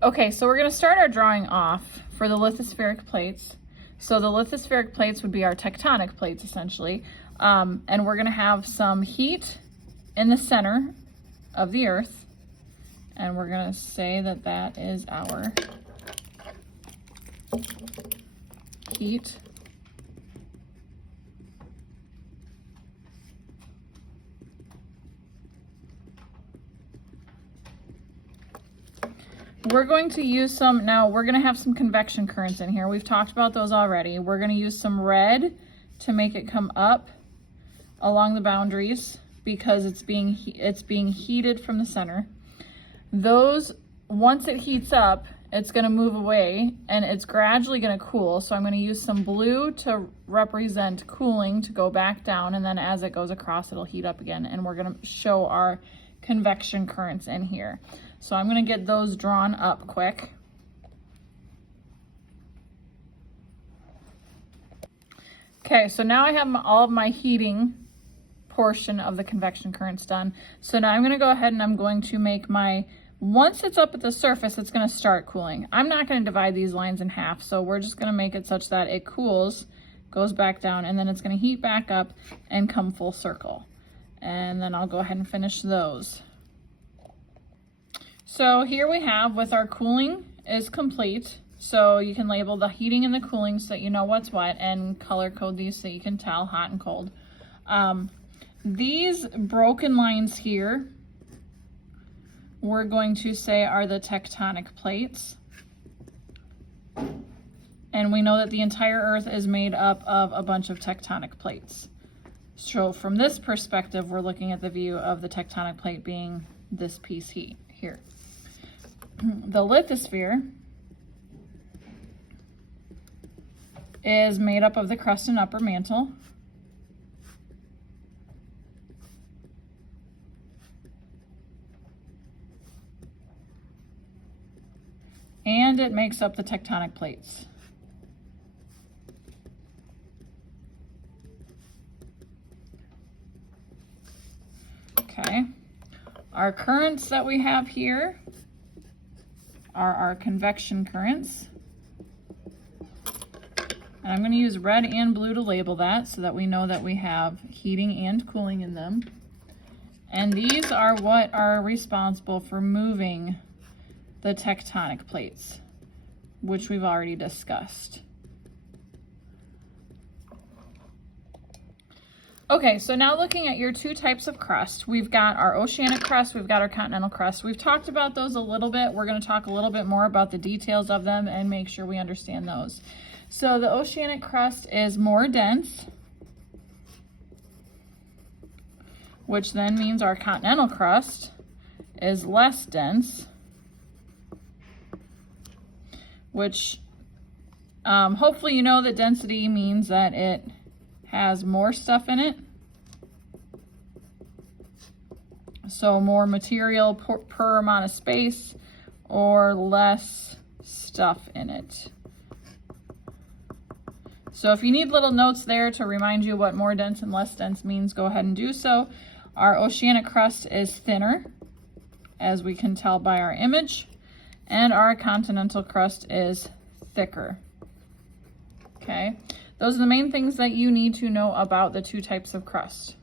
Okay, so we're going to start our drawing off for the lithospheric plates. So the lithospheric plates would be our tectonic plates, essentially. And we're going to have some heat in the center of the Earth. And we're going to say that that is our heat. We're going to use some, now we're going to have some convection currents in here. We've talked about those already. We're going to use some red to make it come up along the boundaries because it's being heated from the center. Those, once it heats up, it's going to move away and it's gradually going to cool. So I'm going to use some blue to represent cooling to go back down, and then as it goes across, it'll heat up again. And we're going to show our convection currents in here. So I'm going to get those drawn up quick. Okay, so now I have all of my heating portion of the convection currents done. So now I'm going to go ahead and I'm going to make my, once it's up at the surface, it's going to start cooling. I'm not going to divide these lines in half, so we're just going to make it such that it cools, goes back down, and then it's going to heat back up and come full circle. And then I'll go ahead and finish those. So here we have, with our cooling is complete. So you can label the heating and the cooling so that you know what's what, and color code these so you can tell hot and cold. These broken lines here, we're going to say are the tectonic plates. And we know that the entire Earth is made up of a bunch of tectonic plates. So from this perspective, we're looking at the view of the tectonic plate being this piece here. The lithosphere is made up of the crust and upper mantle. And it makes up the tectonic plates. Okay. Our currents that we have here are our convection currents. And I'm going to use red and blue to label that so that we know that we have heating and cooling in them. And these are what are responsible for moving the tectonic plates, which we've already discussed. Okay, so now looking at your two types of crust, we've got our oceanic crust, we've got our continental crust. We've talked about those a little bit. We're going to talk a little bit more about the details of them and make sure we understand those. So the oceanic crust is more dense, which then means our continental crust is less dense, which hopefully you know that density means that it has more stuff in it. So more material per amount of space, or less stuff in it. So if you need little notes there to remind you what more dense and less dense means, go ahead and do so. Our oceanic crust is thinner, as we can tell by our image, and our continental crust is thicker. Okay. Those are the main things that you need to know about the two types of crust.